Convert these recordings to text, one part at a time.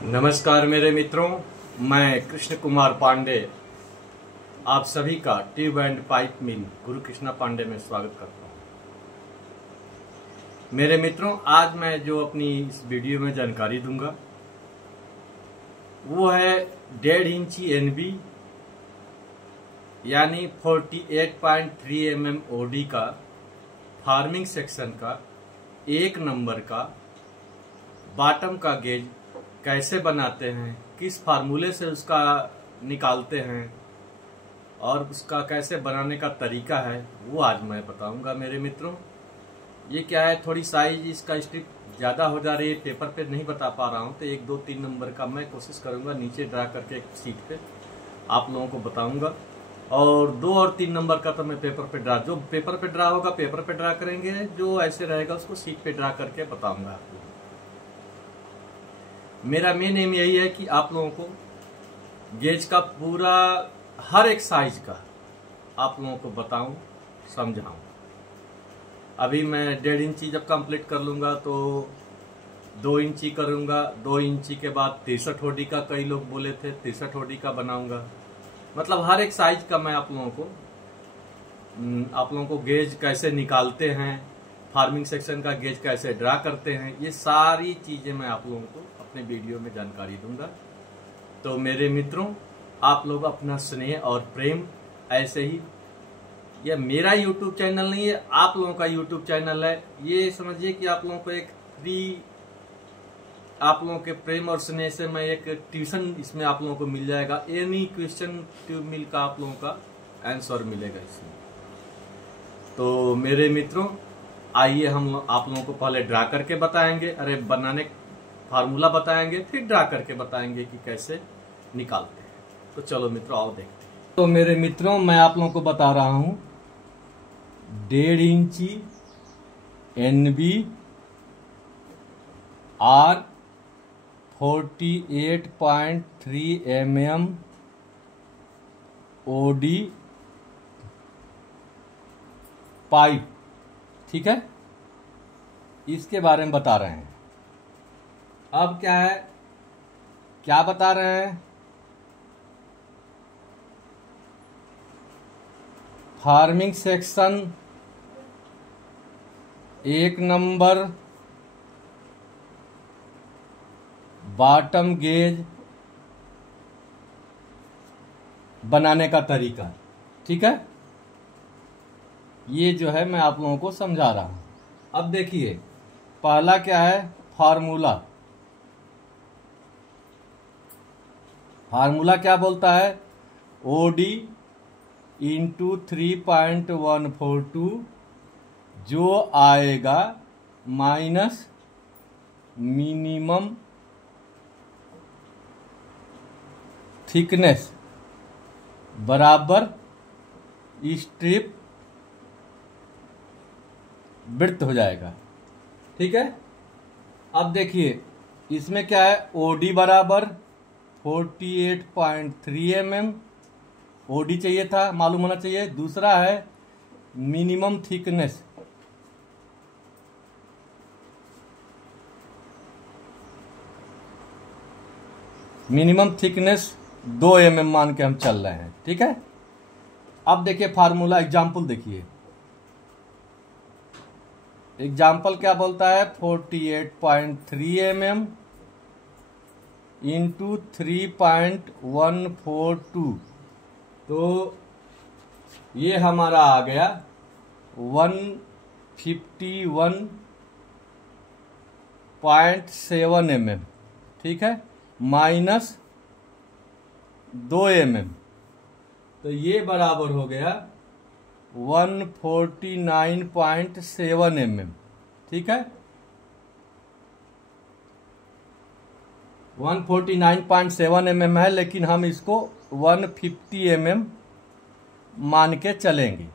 नमस्कार मेरे मित्रों, मैं कृष्ण कुमार पांडे आप सभी का ट्यूब एंड पाइप मिल गुरु कृष्णा पांडे में स्वागत करता हूं। मेरे मित्रों, आज मैं जो अपनी इस वीडियो में जानकारी दूंगा वो है 1.5 इंची एनबी यानी 48.3 mm ओडी का फार्मिंग सेक्शन का 1 नंबर का बॉटम का गेज कैसे बनाते हैं, किस फार्मूले से उसका निकालते हैं और उसका कैसे बनाने का तरीका है वो आज मैं बताऊंगा मेरे मित्रों। ये क्या है, थोड़ी साइज इसका स्ट्रिप ज़्यादा हो जा रही है, पेपर पे नहीं बता पा रहा हूँ, तो 1, 2, 3 नंबर का मैं कोशिश करूंगा नीचे ड्रा करके एक सीट पे आप लोगों को बताऊंगा। और 2 और 3 नंबर का तो मैं पेपर पे ड्रा, जो पेपर पे ड्रा होगा पेपर पे ड्रा करेंगे, जो ऐसे रहेगा उसको सीट पे ड्रा करके बताऊंगा आपको। मेरा मेन एम यही है कि आप लोगों को गेज का पूरा हर एक साइज का आप लोगों को बताऊं, समझाऊं। अभी मैं 1.5 इंची जब कंप्लीट कर लूंगा तो 2 इंची करूंगा, 2 इंची के बाद 63 ओडी का, कई लोग बोले थे 63 ओडी का बनाऊंगा। मतलब हर एक साइज का मैं आप लोगों को गेज कैसे निकालते हैं, फार्मिंग सेक्शन का गेज कैसे ड्रा करते हैं, ये सारी चीजें मैं आप लोगों को अपने वीडियो में जानकारी दूंगा। तो मेरे मित्रों, आप लोग अपना स्नेह और प्रेम ऐसे ही, यह मेरा YouTube चैनल नहीं है, आप लोगों का YouTube चैनल है। ये समझिए कि आप लोगों को एक फ्री, आप लोगों के प्रेम और स्नेह से मैं एक ट्यूशन इसमें आप लोगों को मिल जाएगा। एनी क्वेश्चन ट्यूब मिल का आप लोगों का आंसर मिलेगा इसमें। तो मेरे मित्रों, आइए हम आप लोगों को पहले ड्रा करके बताएंगे, अरे बनाने फार्मूला बताएंगे, फिर ड्रा करके बताएंगे कि कैसे निकालते हैं। तो चलो मित्रों, आओ देखते हैं। तो मेरे मित्रों, मैं आप लोगों को बता रहा हूं 1.5 इंची NB R 48.3 mm OD pipe, ठीक है, इसके बारे में बता रहे हैं। अब क्या है, क्या बता रहे हैं, farming section 1 number bottom gauge बनाने का तरीका, ठीक है। ये जो है मैं आप लोगों को समझा रहा हूं। अब देखिए, पहला क्या है, फार्मूला। फार्मूला क्या बोलता है, OD इंटू 3.142 जो आएगा माइनस मिनिमम थिकनेस बराबर स्ट्रिप विड्थ हो जाएगा, ठीक है। अब देखिए इसमें क्या है, OD बराबर 48.3 mm ओडी चाहिए था, मालूम होना चाहिए। दूसरा है minimum thickness, minimum thickness 2 mm मान के हम चल रहे हैं, ठीक है। अब देखिए फार्मूला, एग्जाम्पल देखिए। एग्जाम्पल क्या बोलता है, 48.3 mm इंटू 3.142, तो ये हमारा आ गया 151.7 mm, ठीक है, माइनस 2 mm, तो ये बराबर हो गया 149.7 mm, ठीक है। 149.7 mm है, लेकिन हम इसको 150 mm मान के चलेंगे,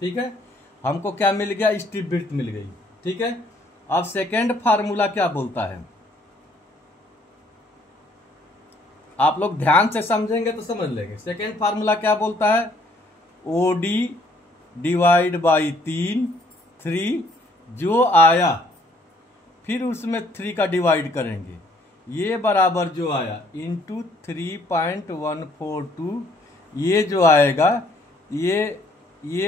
ठीक है। हमको क्या मिल गया, स्ट्रिप विड्थ मिल गई, ठीक है। अब सेकेंड फार्मूला क्या बोलता है, आप लोग ध्यान से समझेंगे तो समझ लेंगे। सेकेंड फार्मूला क्या बोलता है, OD डिवाइड बाई 3 जो आया फिर उसमें 3 का डिवाइड करेंगे, ये बराबर जो आया इंटू 3.142, ये जो आएगा ये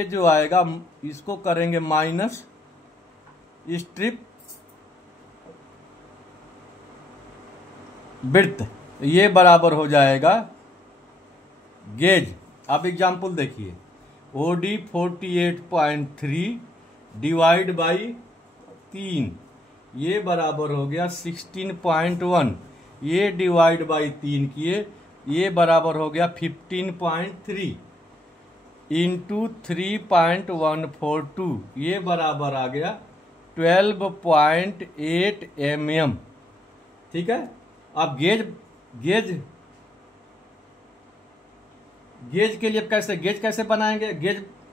जो आएगा इसको करेंगे माइनस स्ट्रिप विड्थ, ये बराबर हो जाएगा गेज। अब एग्जाम्पल देखिए, OD 48.3 डिवाइड बाई 3, ये बराबर हो गया 16.1, ये डिवाइड बाई 3 किए, ये बराबर हो गया 15.3 इंटू 3.142, ये बराबर आ गया 12.8 mm। ठीक है। अब गेज के लिए गेज कैसे बनाएंगे?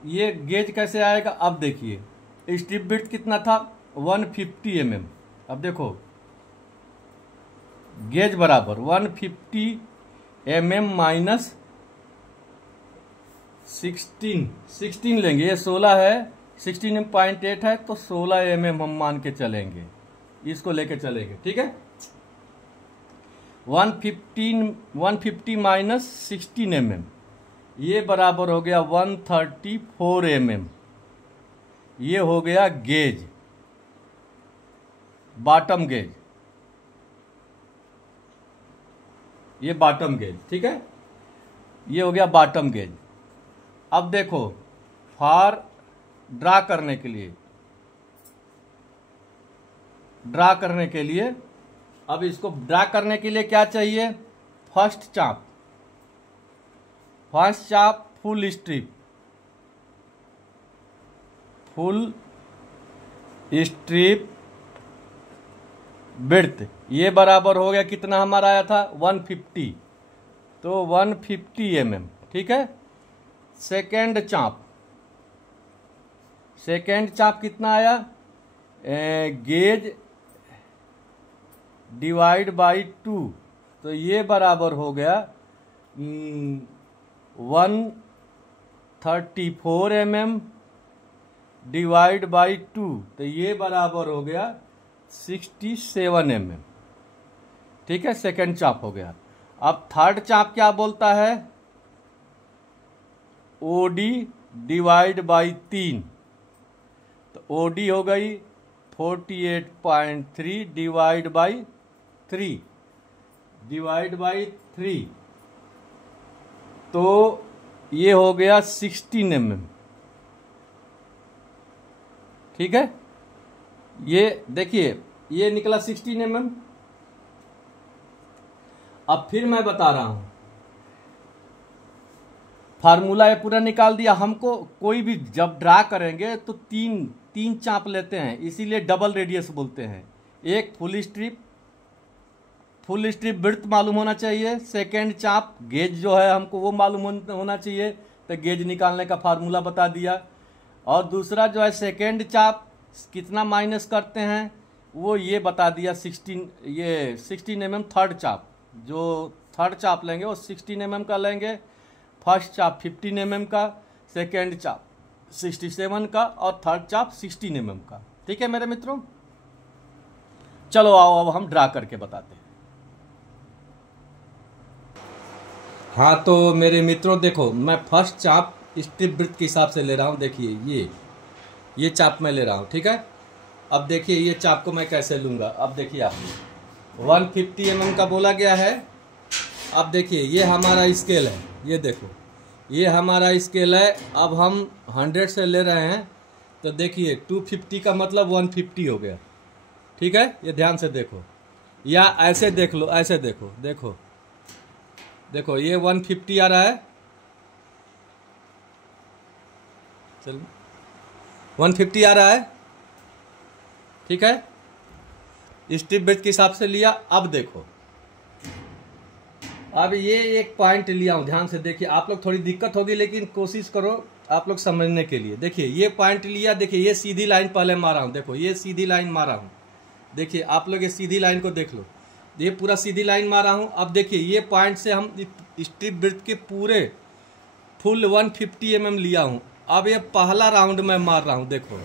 ये गेज कैसे आएगा? अब देखिए स्ट्रिप विड्थ कितना था 150 mm। अब देखो गेज बराबर 150 mm माइनस 16 लेंगे, ये 16 है, 16.8 है तो 16 mm हम मान के चलेंगे, इसको लेके चलेंगे। ठीक है। 150 माइनस 16 mm, ये बराबर हो गया 134 mm। ये हो गया गेज, बॉटम गेज, ये बॉटम गेज। ठीक है, ये हो गया बॉटम गेज। अब देखो फॉर ड्रा करने के लिए अब इसको ड्रा करने के लिए क्या चाहिए? फर्स्ट चाप फुल स्ट्रिप विड्थ, ये बराबर हो गया कितना हमारा आया था 150, तो 150 mm। ठीक है। सेकेंड चाप कितना आया? गेज डिवाइड बाई 2, तो ये बराबर हो गया 134 mm डिवाइड बाई 2, तो ये बराबर हो गया 67 mm। ठीक है, सेकेंड चाप हो गया। अब थर्ड चाप क्या बोलता है? OD डिवाइड बाई 3, तो OD हो गई 48.3 डिवाइड बाई 3 तो ये हो गया 16 mm। ठीक है, ये देखिए ये निकला 16 mm। अब फिर मैं बता रहा हूं, फार्मूला ये पूरा निकाल दिया। हमको कोई भी जब ड्रा करेंगे तो तीन चाप लेते हैं, इसीलिए डबल रेडियस बोलते हैं। एक फुल स्ट्रिप विड्थ मालूम होना चाहिए, सेकेंड चाप गेज जो है हमको वो मालूम होना चाहिए, तो गेज निकालने का फार्मूला बता दिया। और दूसरा जो है सेकेंड चाप कितना माइनस करते हैं वो ये बता दिया 16 mm। थर्ड चाप जो थर्ड चाप लेंगे वो 16 mm का लेंगे, फर्स्ट चाप 15 mm का, सेकेंड चाप 67 का और थर्ड चाप 16 mm का। ठीक है मेरे मित्रों, चलो आओ अब हम ड्रा करके बताते हैं। हाँ तो मेरे मित्रों देखो, मैं फर्स्ट चाप स्ट्रिप विड्थ के हिसाब से ले रहा हूँ। देखिए ये चाप मैं ले रहा हूँ। ठीक है, अब देखिए ये चाप को मैं कैसे लूँगा। अब देखिए आप 150 mm का बोला गया है। अब देखिए ये हमारा स्केल है, ये देखो ये हमारा स्केल है। अब हम 100 से ले रहे हैं तो देखिए 250 का मतलब 150 हो गया। ठीक है, ये ध्यान से देखो, या ऐसे देख लो, ऐसे देखो, देखो ये 150 आ रहा है, चलो 150 आ रहा है। ठीक है, स्ट्रिप विड्थ के हिसाब से लिया। अब देखो, अब ये एक पॉइंट लिया हूं, ध्यान से देखिए। आप लोग थोड़ी दिक्कत होगी लेकिन कोशिश करो आप लोग समझने के लिए। देखिए ये पॉइंट लिया, देखिए ये सीधी लाइन पहले मारा हूं, देखो ये सीधी लाइन मारा हूं। देखिए आप लोग ये सीधी लाइन को देख लो, ये पूरा सीधी लाइन मारा हूं। अब देखिए ये पॉइंट से हम स्ट्रिप विड्थ के पूरे फुल 150 mm लिया हूं। अब ये पहला राउंड में मार रहा हूं, देखो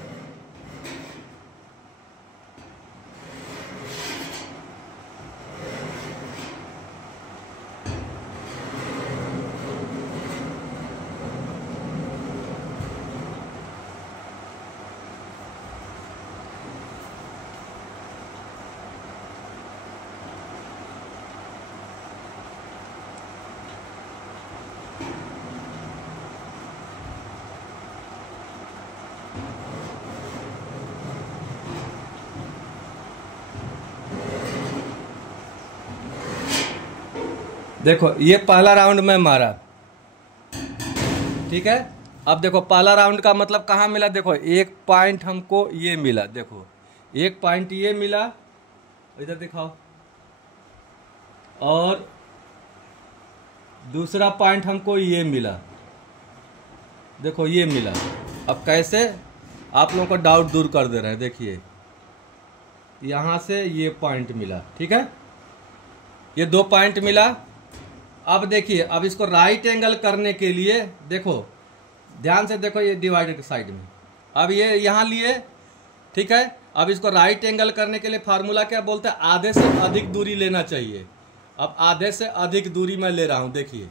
देखो ये पहला राउंड में मारा, ठीक है। अब देखो पहला राउंड का मतलब कहाँ मिला, देखो 1 पॉइंट हमको ये मिला, देखो 1 पॉइंट ये मिला, इधर दिखाओ, और दूसरा पॉइंट हमको ये मिला, देखो ये मिला। अब कैसे आप लोगों को डाउट दूर कर दे रहे हैं, देखिए यहाँ से ये पॉइंट मिला, ठीक है, ये 2 पॉइंट मिला। अब देखिए, अब इसको राइट एंगल करने के लिए देखो ध्यान से देखो, ये डिवाइडेड साइड में, अब ये यहाँ लिए, ठीक है। अब इसको राइट एंगल करने के लिए फार्मूला क्या बोलते हैं, आधे से अधिक दूरी लेना चाहिए। अब आधे से अधिक दूरी मैं ले रहा हूँ, देखिए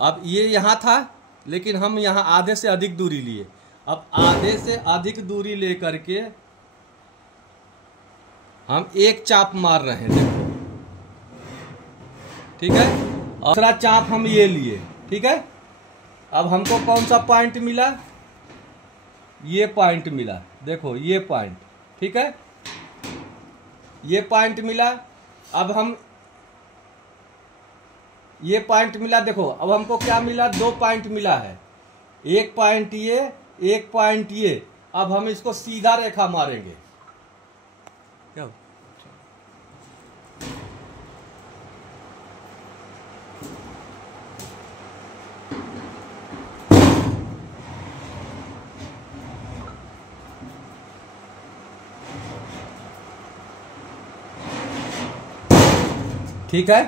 अब ये यहाँ था, लेकिन हम यहाँ आधे से अधिक दूरी लिए। अब आधे से अधिक दूरी ले करके हम एक चाप मार रहे हैं, देखो, ठीक है। और दूसरा चाप हम ये लिए, ठीक है। अब हमको कौन सा पॉइंट मिला, ये पॉइंट मिला, देखो ये पॉइंट, ठीक है, ये पॉइंट मिला। अब हम ये पॉइंट मिला, देखो अब हमको क्या मिला, 2 पॉइंट मिला है, 1 पॉइंट ये, 1 पॉइंट ये। अब हम इसको सीधा रेखा मारेंगे, क्या ठीक है।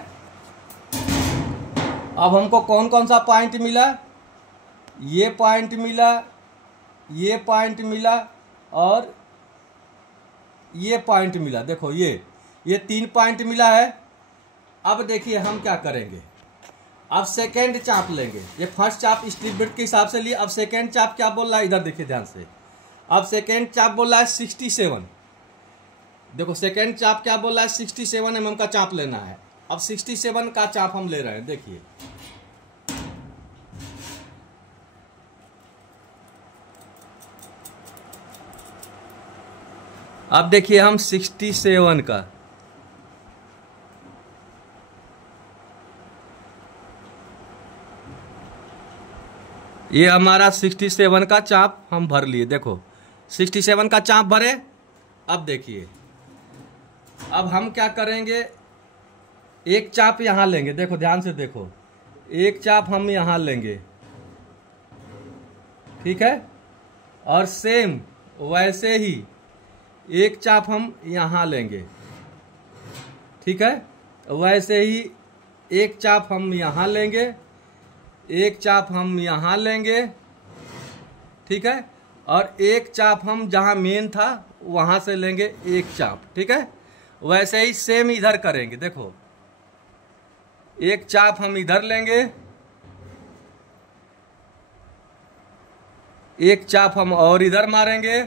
अब हमको कौन कौन सा पॉइंट मिला, ये पॉइंट मिला, ये पॉइंट मिला, और ये पॉइंट मिला, देखो ये 3 पॉइंट मिला है। अब देखिए हम क्या करेंगे, अब सेकेंड चाप लेंगे। ये फर्स्ट चाप स्ट्रिप बिट के हिसाब से लिए, अब सेकेंड चाप क्या बोल रहा है, इधर देखिए ध्यान से। अब सेकेंड चाप बोल रहा है 67, देखो सेकेंड चाप क्या बोल रहा है, 67 mm का चाप लेना है। अब 67 का चाप हम ले रहे हैं, देखिए अब देखिए हम 67 का, ये हमारा 67 का चाप हम भर लिए, देखो 67 का चाप भरे। अब देखिए अब हम क्या करेंगे, एक चाप यहां लेंगे, देखो ध्यान से देखो, एक चाप हम यहां लेंगे, ठीक है, और सेम वैसे ही एक चाप हम यहां लेंगे, ठीक है, वैसे ही एक चाप हम यहां लेंगे, एक चाप हम यहां लेंगे, ठीक है, और एक चाप हम जहां मेन था वहां से लेंगे एक चाप, ठीक है। वैसे ही सेम इधर करेंगे, देखो एक चाप हम इधर लेंगे, एक चाप हम और इधर मारेंगे,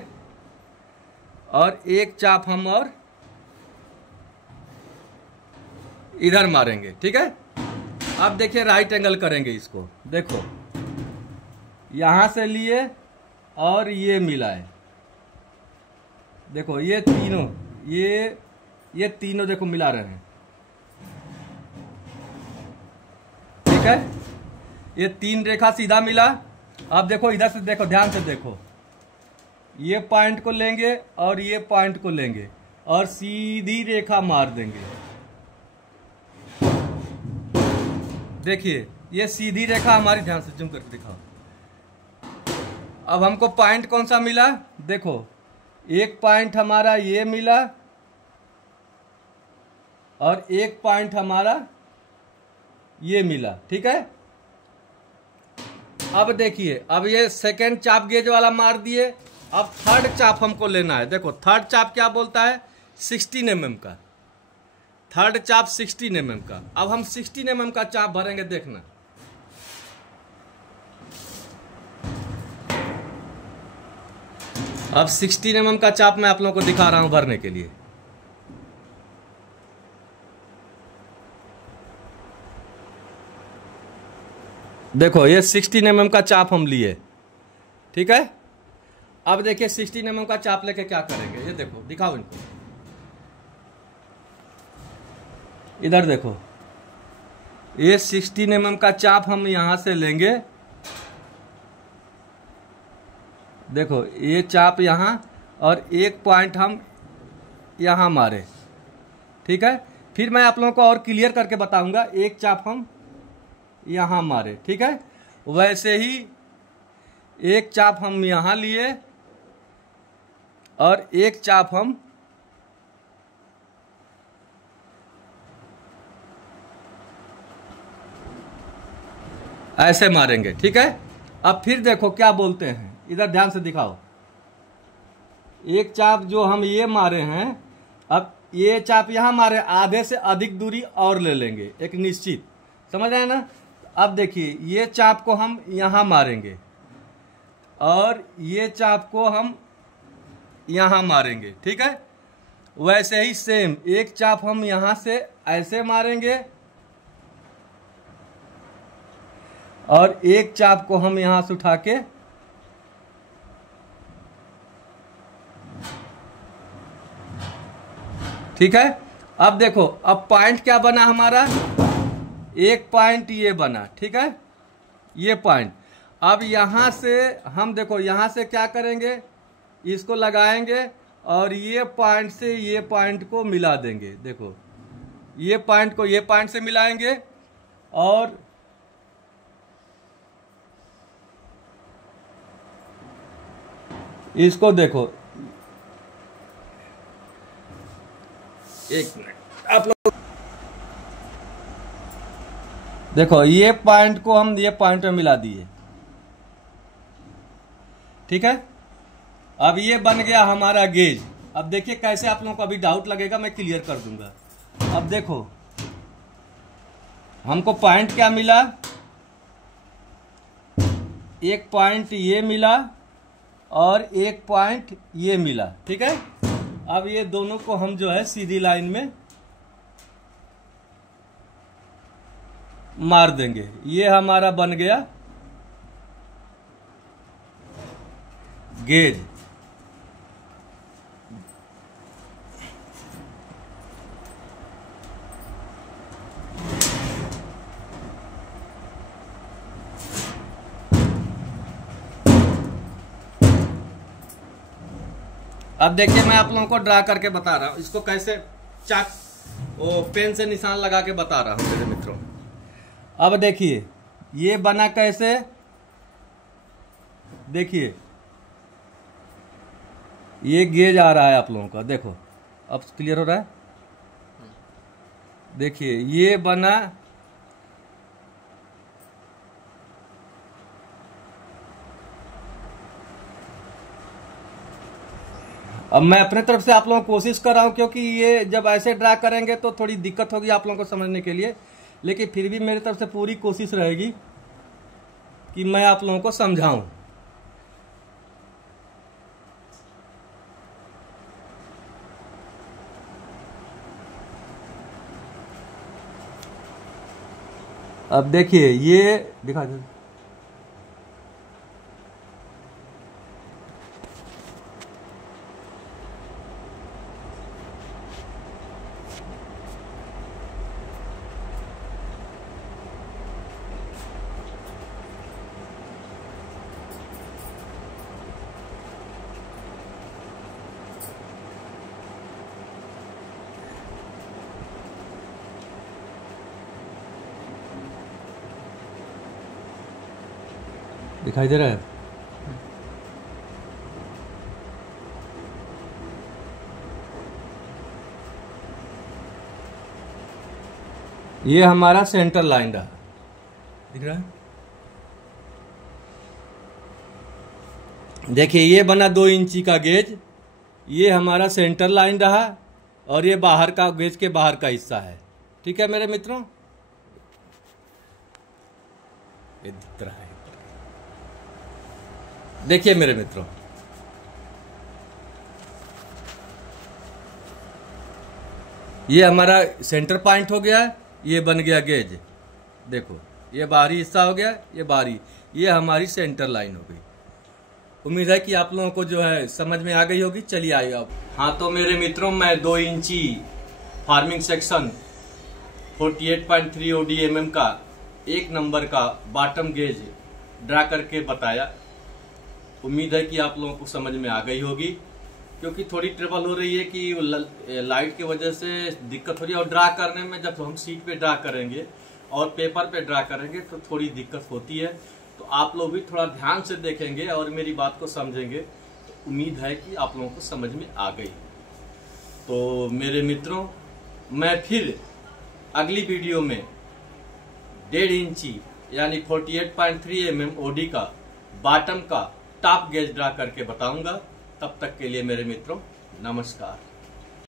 और एक चाप हम और इधर मारेंगे, ठीक है। अब देखिए राइट एंगल करेंगे इसको, देखो यहां से लिए और ये मिला है, देखो ये तीनों, ये तीनों देखो मिला रहे हैं, ठीक है, ये 3 रेखा सीधा मिला। अब देखो इधर से देखो, ध्यान से देखो, ये पॉइंट को लेंगे और ये पॉइंट को लेंगे और सीधी रेखा मार देंगे, देखिए ये सीधी रेखा हमारी, ध्यान से जूम करके दिखाओ। अब हमको पॉइंट कौन सा मिला, देखो एक पॉइंट हमारा ये मिला और एक पॉइंट हमारा ये मिला, ठीक है। अब देखिए अब ये सेकेंड चाप गेज वाला मार दिए। अब थर्ड चाप हमको लेना है, देखो थर्ड चाप क्या बोलता है, 16 mm का, थर्ड चाप 16 mm का। अब हम 16 mm का चाप भरेंगे, देखना अब 16 mm का चाप मैं आप लोगों को दिखा रहा हूं भरने के लिए। देखो ये 16 mm का चाप हम लिए, ठीक है। अब देखिए 16 mm का चाप लेके क्या करेंगे, ये देखो दिखाओ इनको, इधर देखो ये 16 mm का चाप हम यहां से लेंगे। देखो ये चाप यहां और एक पॉइंट हम यहां मारे, ठीक है। फिर मैं आप लोगों को और क्लियर करके बताऊंगा। एक चाप हम यहां मारे, ठीक है। वैसे ही एक चाप हम यहां लिए और एक चाप हम ऐसे मारेंगे, ठीक है। अब फिर देखो क्या बोलते हैं, इधर ध्यान से दिखाओ। एक चाप जो हम ये मारे हैं, अब ये चाप यहां मारे, आधे से अधिक दूरी और ले लेंगे, एक निश्चित, समझ रहे हैं ना। अब देखिए ये चाप को हम यहां मारेंगे और ये चाप को हम यहां मारेंगे, ठीक है। वैसे ही सेम एक चाप हम यहां से ऐसे मारेंगे और एक चाप को हम यहां से उठा के ठीक है। अब देखो अब पॉइंट क्या बना हमारा, एक पॉइंट ये बना, ठीक है, ये पॉइंट। अब यहां से हम देखो यहां से क्या करेंगे, इसको लगाएंगे और ये पॉइंट से ये पॉइंट को मिला देंगे। देखो ये पॉइंट को ये पॉइंट से मिलाएंगे और इसको देखो, एक मिनट आप लोग देखो, ये पॉइंट को हम ये पॉइंट में मिला दिए, ठीक है। अब ये बन गया हमारा गेज। अब देखिए कैसे, आप लोगों को अभी डाउट लगेगा, मैं क्लियर कर दूंगा। अब देखो हमको पॉइंट क्या मिला, एक पॉइंट ये मिला और एक पॉइंट ये मिला, ठीक है। अब ये दोनों को हम जो है सीधी लाइन में मार देंगे। ये हमारा बन गया गेज। अब देखिए मैं आप लोगों को ड्रा करके बता रहा हूं, इसको कैसे चाक वो पेन से निशान लगा के बता रहा हूं मेरे मित्रों। अब देखिए ये बना कैसे, देखिए ये गेज आ रहा है आप लोगों का, देखो अब क्लियर हो रहा है। देखिए ये बना, अब मैं अपने तरफ से आप लोगों को कोशिश कर रहा हूं, क्योंकि ये जब ऐसे ड्रा करेंगे तो थोड़ी दिक्कत होगी आप लोगों को समझने के लिए, लेकिन फिर भी मेरी तरफ से पूरी कोशिश रहेगी कि मैं आप लोगों को समझाऊं। अब देखिए ये दिखा दो, दिखाई दे रहा है। ये हमारा सेंटर लाइन रहा, दिख रहा है। देखिए ये बना 2 इंची का गेज, ये हमारा सेंटर लाइन रहा और ये बाहर का गेज के बाहर का हिस्सा है, ठीक है मेरे मित्रों। ये दिख रहा है, देखिए मेरे मित्रों ये हमारा सेंटर पॉइंट हो गया, ये बन गया गेज। देखो ये बाहरी हिस्सा हो गया, ये बाहरी, ये हमारी सेंटर लाइन हो गई। उम्मीद है कि आप लोगों को जो है समझ में आ गई होगी। चलिए आइए आप। हाँ तो मेरे मित्रों मैं 2 इंची फार्मिंग सेक्शन 48.3 ODmm का 1 नंबर का बॉटम गेज ड्रा करके बताया। उम्मीद है कि आप लोगों को समझ में आ गई होगी, क्योंकि थोड़ी ट्रबल हो रही है कि लाइट की वजह से दिक्कत हो रही है, और ड्रा करने में जब हम सीट पे ड्रा करेंगे और पेपर पे ड्रा करेंगे तो थोड़ी दिक्कत होती है। तो आप लोग भी थोड़ा ध्यान से देखेंगे और मेरी बात को समझेंगे, तो उम्मीद है कि आप लोगों को समझ में आ गई। तो मेरे मित्रों, मैं फिर अगली वीडियो में 1.5 इंची यानी 48.3 mm OD का बॉटम का टॉप गेज ड्रा करके बताऊंगा। तब तक के लिए मेरे मित्रों, नमस्कार।